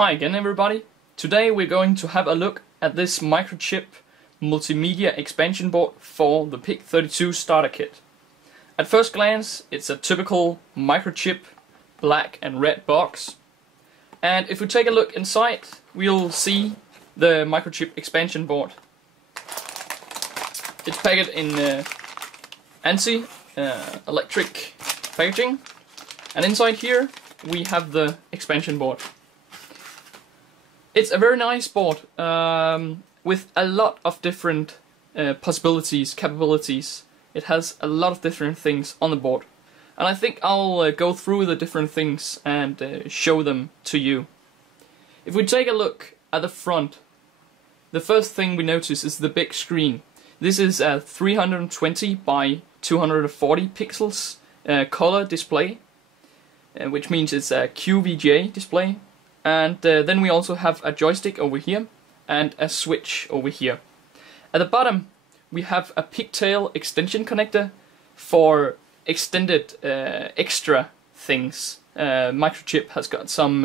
Hi again everybody. Today we're going to have a look at this Microchip multimedia expansion board for the PIC32 starter kit. At first glance it's a typical Microchip black and red box, and if we take a look inside we'll see the Microchip expansion board. It's packaged in anti-electric packaging, and inside here we have the expansion board. It's a very nice board with a lot of different possibilities, capabilities. It has a lot of different things on the board, and I think I'll go through the different things and show them to you. If we take a look at the front, the first thing we notice is the big screen. This is a 320 by 240 pixels color display, which means it's a QVGA display. And then we also have a joystick over here and a switch over here. At the bottom we have a pigtail extension connector for extended extra things. Microchip has got some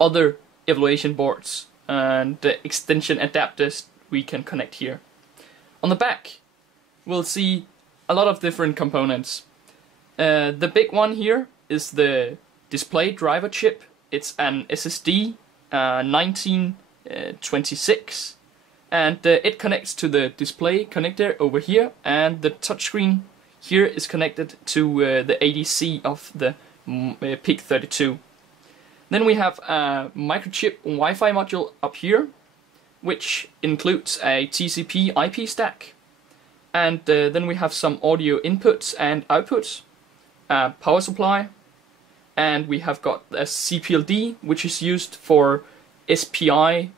other evaluation boards and extension adapters we can connect here. On the back we'll see a lot of different components. The big one here is the display driver chip. It's an SSD 1926, and it connects to the display connector over here, and the touchscreen here is connected to the ADC of the PIC32. Then we have a Microchip Wi-Fi module up here, which includes a TCP IP stack, and then we have some audio inputs and outputs, a power supply, and we have got a CPLD, which is used for SPI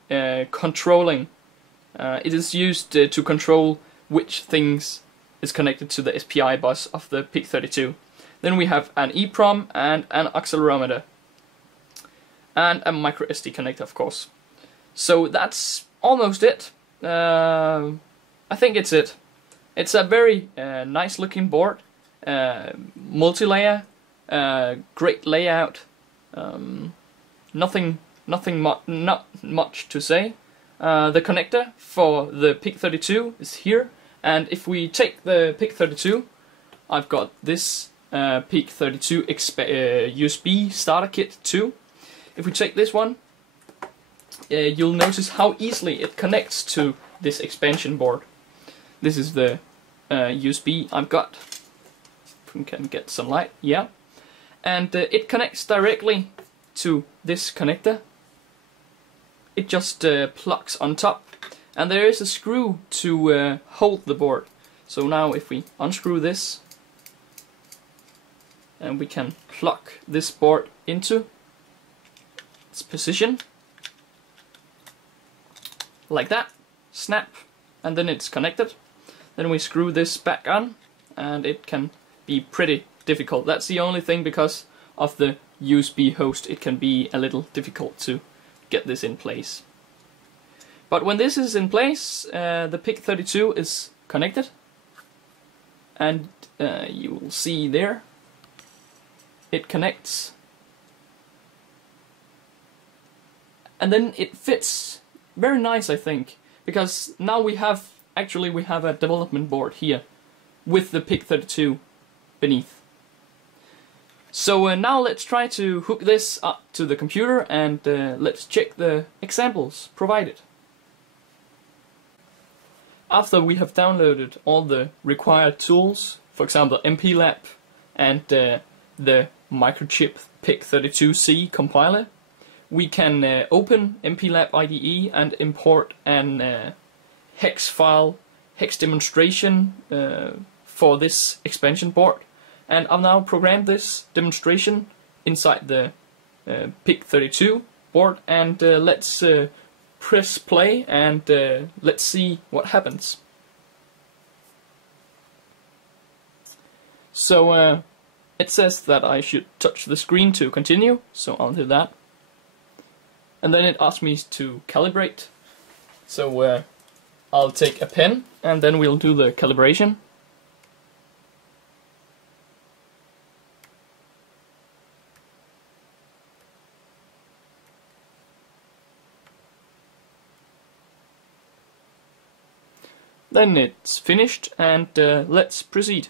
controlling. It is used to control which things is connected to the SPI bus of the PIC32. Then we have an EEPROM and an accelerometer, and a micro SD connector, of course. So that's almost it. I think it's it. It's a very nice looking board, multi-layer. Great layout. Not much to say. The connector for the PIC32 is here, and if we take the PIC32, I've got this PIC32 USB starter kit 2. If we take this one, you'll notice how easily it connects to this expansion board. This is the USB I've got. If we can get some light, yeah. And it connects directly to this connector. It just plugs on top, and there is a screw to hold the board. So now if we unscrew this, and we can plug this board into its position, like that, snap, and then it's connected. Then we screw this back on, and it can be pretty difficult. That's the only thing, because of the USB host it can be a little difficult to get this in place. But when this is in place, the PIC32 is connected, and you will see there it connects, and then it fits very nice, I think, because now we have a development board here with the PIC32 beneath. So now let's try to hook this up to the computer, and let's check the examples provided. After we have downloaded all the required tools, for example MPLAB and the Microchip PIC32C compiler, we can open MPLAB IDE and import an hex file, hex demonstration for this expansion board. And I've now programmed this demonstration inside the PIC32 board, and let's press play and let's see what happens. So it says that I should touch the screen to continue, so I'll do that. And then it asks me to calibrate, so I'll take a pen and then we'll do the calibration. Then it's finished, and let's proceed.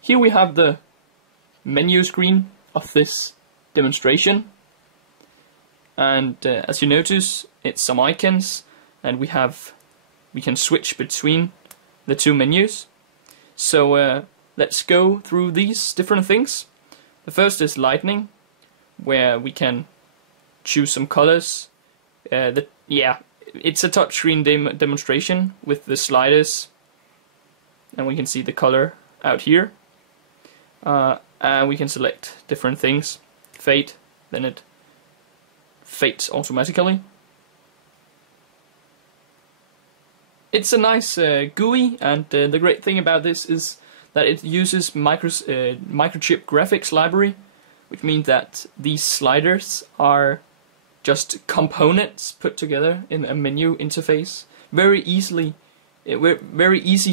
Here we have the menu screen of this demonstration, and as you notice, it's some icons, and we can switch between the two menus. So let's go through these different things. The first is lighting, where we can choose some colors. It's a touchscreen demonstration with the sliders, and we can see the color out here. And we can select different things. Fade, then it fades automatically. It's a nice GUI, and the great thing about this is that it uses Microchip graphics library, which means that these sliders are just components put together in a menu interface. Very easy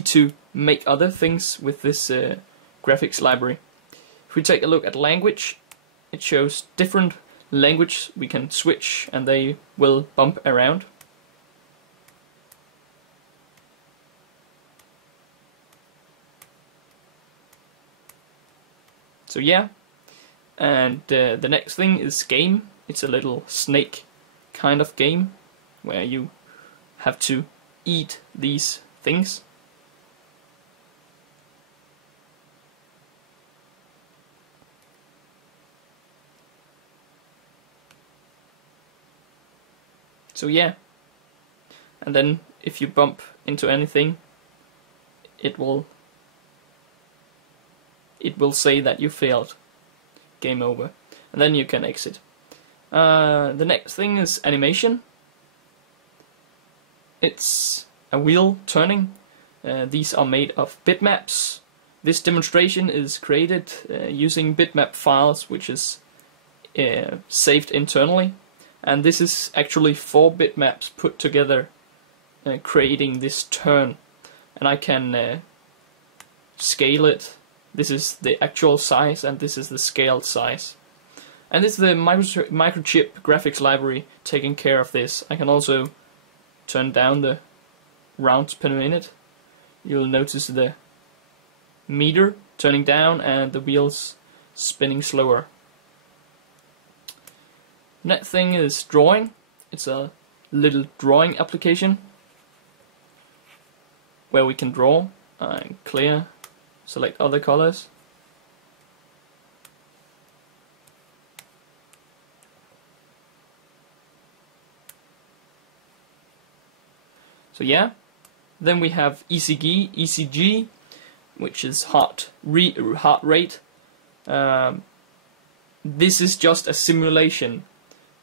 to make other things with this graphics library. If we take a look at language, it shows different language we can switch, and they will bump around. So yeah, and the next thing is game. It's a little snake kind of game where you have to eat these things. So yeah, and then if you bump into anything, it will say that you failed. Game over. And then you can exit. The next thing is animation. It's a wheel turning. These are made of bitmaps. This demonstration is created using bitmap files, which is saved internally. And this is actually 4 bitmaps put together, creating this turn. And I can scale it. This is the actual size, and this is the scaled size. And this is the Microchip graphics library taking care of this. I can also turn down the rounds per minute. You'll notice the meter turning down and the wheels spinning slower. Next thing is drawing. It's a little drawing application where we can draw and clear, select other colors. So yeah, then we have ECG, which is heart rate. This is just a simulation.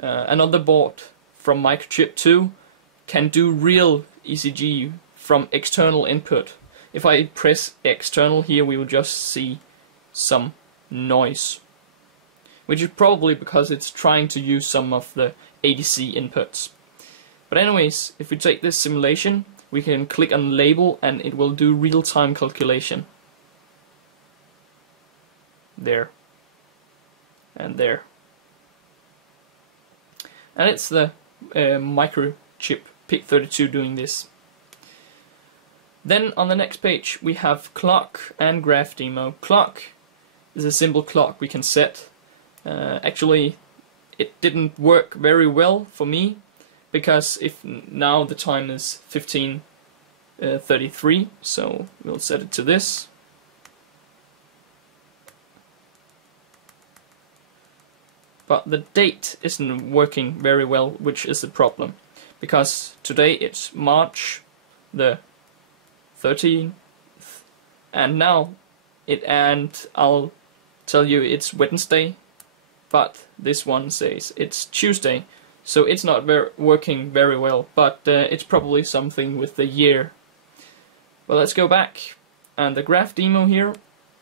Another board from Microchip 2 can do real ECG from external input. If I press external here, we will just see some noise, which is probably because it's trying to use some of the ADC inputs. But anyways, if we take this simulation, we can click on label and it will do real-time calculation. There. And there. And it's the Microchip PIC32 doing this. Then on the next page we have clock and graph demo. Clock is a simple clock we can set. Actually, it didn't work very well for me, because if now the time is 15:33, so we'll set it to this. But the date isn't working very well, which is the problem, because today it's March the 13th, and now I'll tell you it's Wednesday, but this one says it's Tuesday, so it's not working very well, but it's probably something with the year. Well, let's go back, and the graph demo here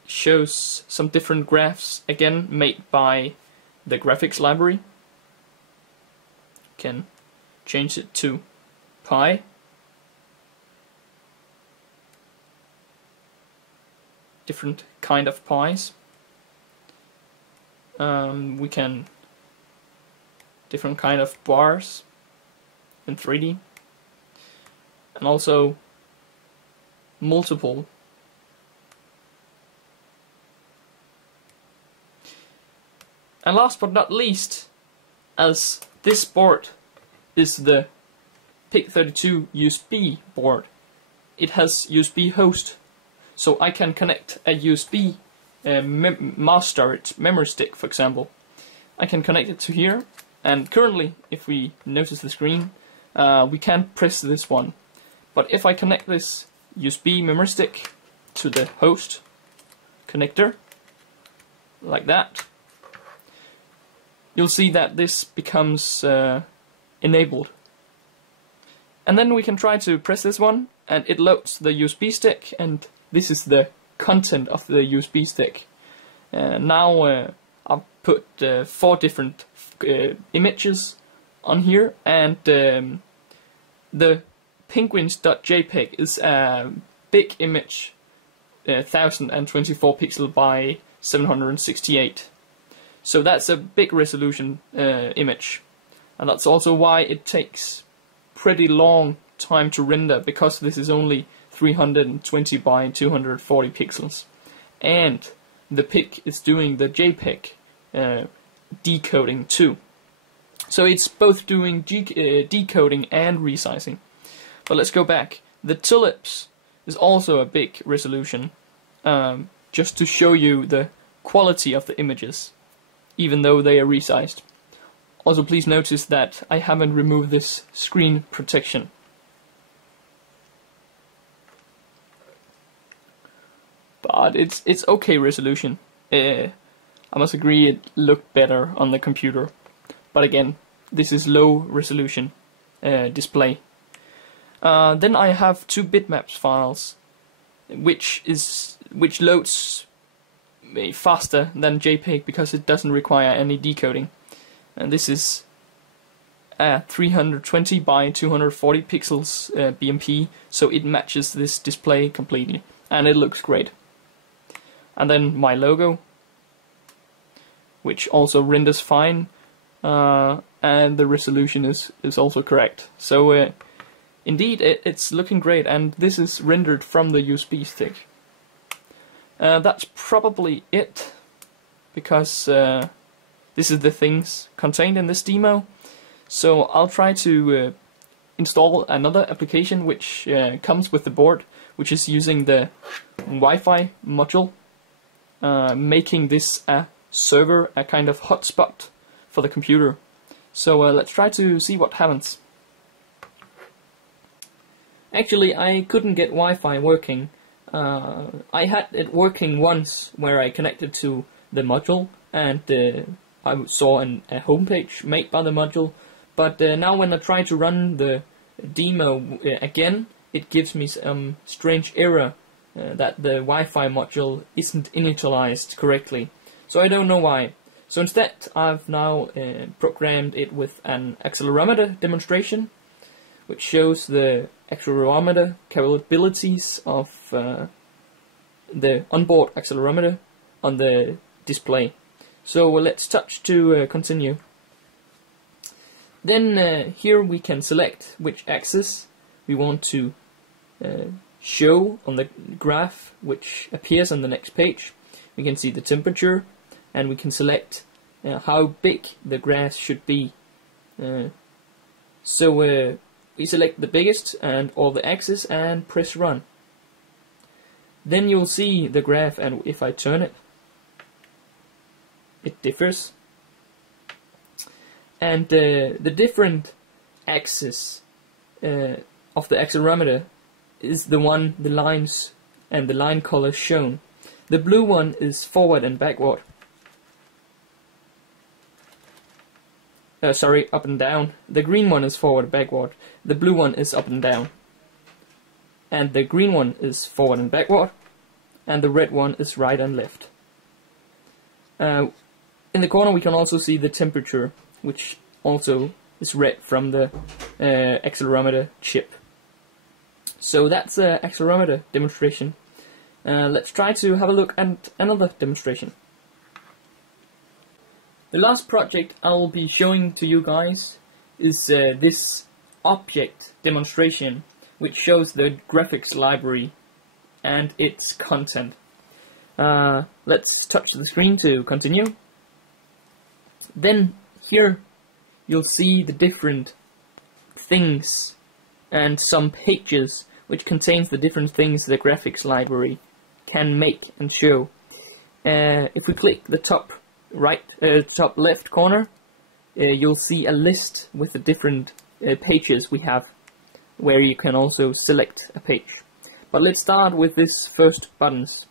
shows some different graphs, again made by the graphics library. Can change it to pi. Different kind of pies. We can different kind of bars. in 3D, and also multiple. And last but not least, as this board is the PIC32 USB board, it has USB host, so I can connect a USB mass storage memory stick, for example. I can connect it to here, and currently, if we notice the screen, we can't press this one. But if I connect this USB memory stick to the host connector, like that, you'll see that this becomes enabled. And then we can try to press this one, and it loads the USB stick, and this is the content of the USB stick. Now I've put 4 different images on here, and the penguins.jpg is a big image, 1024 pixel by 768. So that's a big resolution image, and that's also why it takes pretty long time to render, because this is only 320 by 240 pixels, and the PIC is doing the JPEG decoding too. So it's both doing decoding and resizing. But let's go back. The tulips is also a big resolution, just to show you the quality of the images, even though they are resized. Also, please notice that I haven't removed this screen protection. But it's okay resolution. I must agree it looked better on the computer. But again, this is low resolution display. Then I have 2 bitmaps files, which loads faster than JPEG because it doesn't require any decoding. And this is 320 by 240 pixels BMP, so it matches this display completely, and it looks great. And then my logo, which also renders fine, and the resolution is also correct. So indeed, it's looking great, and this is rendered from the USB stick. That's probably it, because this is the things contained in this demo. So I'll try to install another application which comes with the board, which is using the Wi-Fi module, making this a server, a kind of hotspot for the computer. So let's try to see what happens. Actually, I couldn't get Wi-Fi working. I had it working once, where I connected to the module, and I saw a homepage made by the module. But now when I try to run the demo again, it gives me some strange error that the Wi-Fi module isn't initialized correctly. So I don't know why. So instead, I've now programmed it with an accelerometer demonstration, which shows the accelerometer capabilities of the onboard accelerometer on the display. So let's touch to continue. Then here we can select which axis we want to show on the graph, which appears on the next page. We can see the temperature, and we can select how big the graph should be. So we select the biggest and all the axes and press run. Then you'll see the graph, and if I turn it, it differs. And the different axis of the accelerometer is the lines and the line colors shown. The blue one is forward and backward. Sorry, up and down. The green one is forward and backward. The blue one is up and down. And the green one is forward and backward. And the red one is right and left. In the corner we can also see the temperature, which also is read from the accelerometer chip. So that's the accelerometer demonstration. Let's try to have a look at another demonstration. The last project I will be showing to you guys is this object demonstration, which shows the graphics library and its content. Let's touch the screen to continue. Then here you'll see the different things and some pages which contains the different things the graphics library can make and show. If we click the top left corner, you'll see a list with the different pages we have, where you can also select a page. But let's start with this first buttons.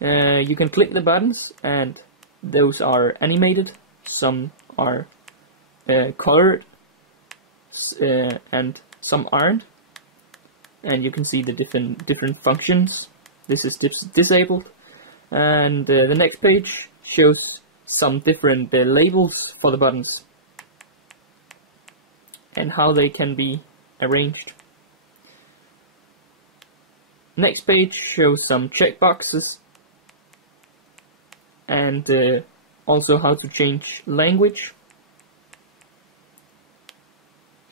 You can click the buttons and those are animated, some are colored, and some aren't. And you can see the different functions. This is disabled. And the next page shows some different labels for the buttons and how they can be arranged. Next page shows some checkboxes and also how to change language.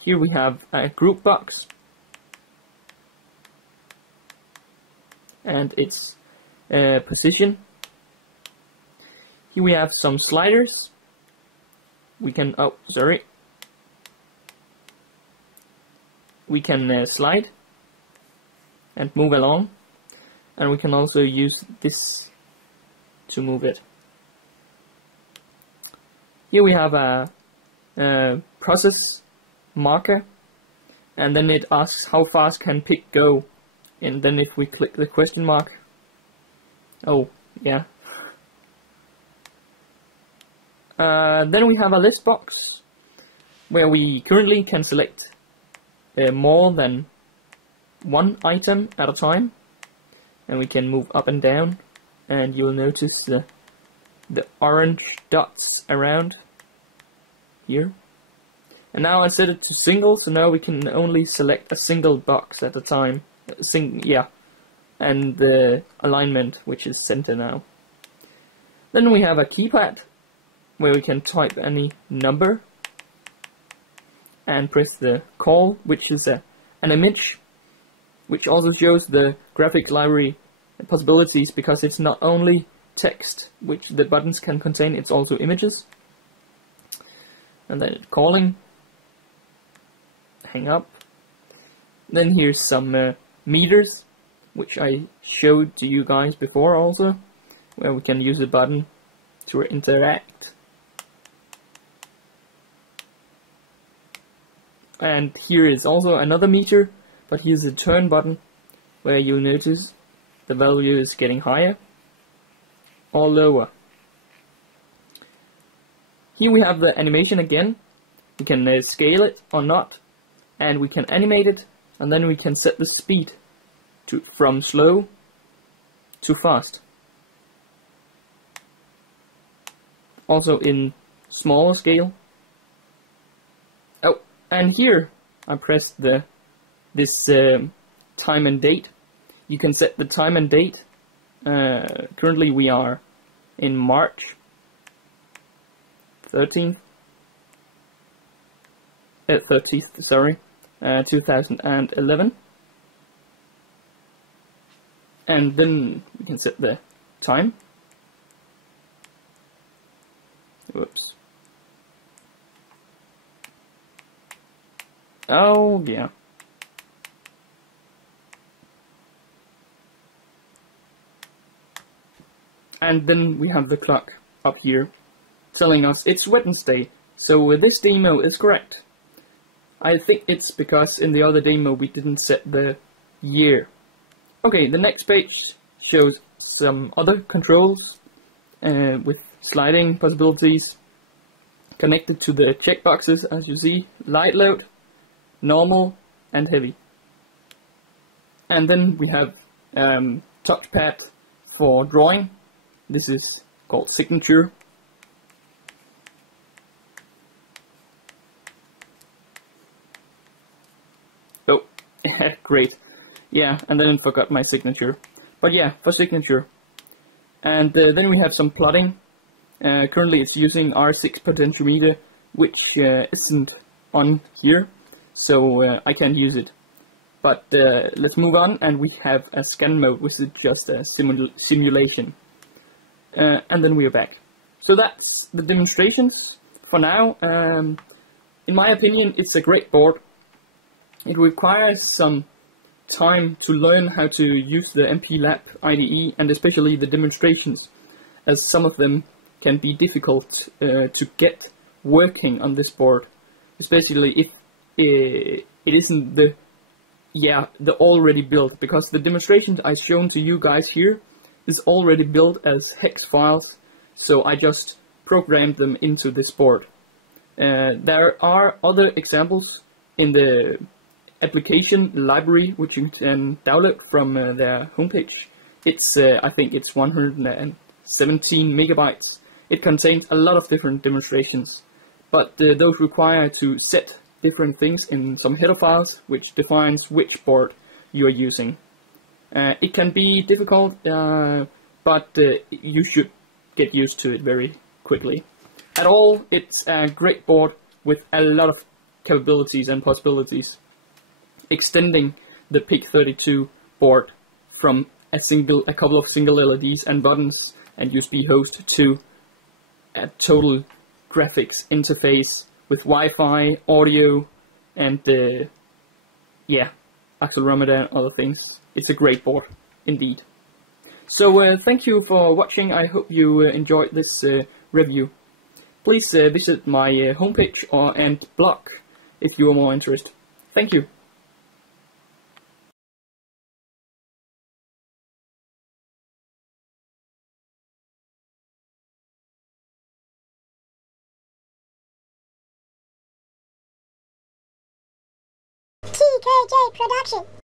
Here we have a group box and its position. Here we have some sliders. We can, we can slide and move along, and we can also use this to move it. Here we have a process marker, and then it asks how fast can PIC go, and then if we click the question mark, oh yeah. Then we have a list box where we currently can select more than one item at a time, and we can move up and down, and you'll notice the orange dots around here. And now I set it to single, so now we can only select a single box at a time. And the alignment, which is center now. Then we have a keypad where we can type any number and press the call, which is an image, which also shows the graphics library possibilities, because it's not only text which the buttons can contain, it's also images. And then calling, hang up. Then here's some meters, which I showed to you guys before also, where we can use the button to interact. And here is also another meter, but here's the turn button, where you'll notice the value is getting higher or lower. Here we have the animation again. We can scale it or not, and we can animate it, and then we can set the speed from slow to fast. Also in smaller scale. Oh, and here I pressed this time and date. You can set the time and date. Currently we are in March 30th, 2011. And then we can set the time. Whoops. Oh, yeah. And then we have the clock up here telling us it's Wednesday, so this demo is correct. I think it's because in the other demo we didn't set the year. Okay, the next page shows some other controls with sliding possibilities connected to the checkboxes, as you see: light load, normal, and heavy. And then we have touchpad for drawing. This is called signature. Oh, great. Yeah, and then I forgot my signature. But yeah, for signature. And then we have some plotting. Currently it's using R6 potentiometer, which isn't on here. so I can't use it. But let's move on, and we have a scan mode, which is just a simulation. And then we are back. So that's the demonstrations for now. In my opinion, it's a great board. It requires some time to learn how to use the MPLAB IDE, and especially the demonstrations, as some of them can be difficult to get working on this board, especially if it isn't the already built, because the demonstrations I've shown to you guys here is already built as hex files, so I just programmed them into this board. There are other examples in the application library which you can download from their homepage. It's I think it's 117 megabytes. It contains a lot of different demonstrations, but those require to set different things in some header files, which defines which board you are using. It can be difficult, but you should get used to it very quickly. At all, it's a great board with a lot of capabilities and possibilities, extending the PIC32 board from a couple of single LEDs and buttons and USB host to a total graphics interface with Wi-Fi, audio, and the accelerometer and other things. It's a great board indeed. So thank you for watching. I hope you enjoyed this review. Please visit my homepage and blog if you are more interested. Thank you. TKJ Production.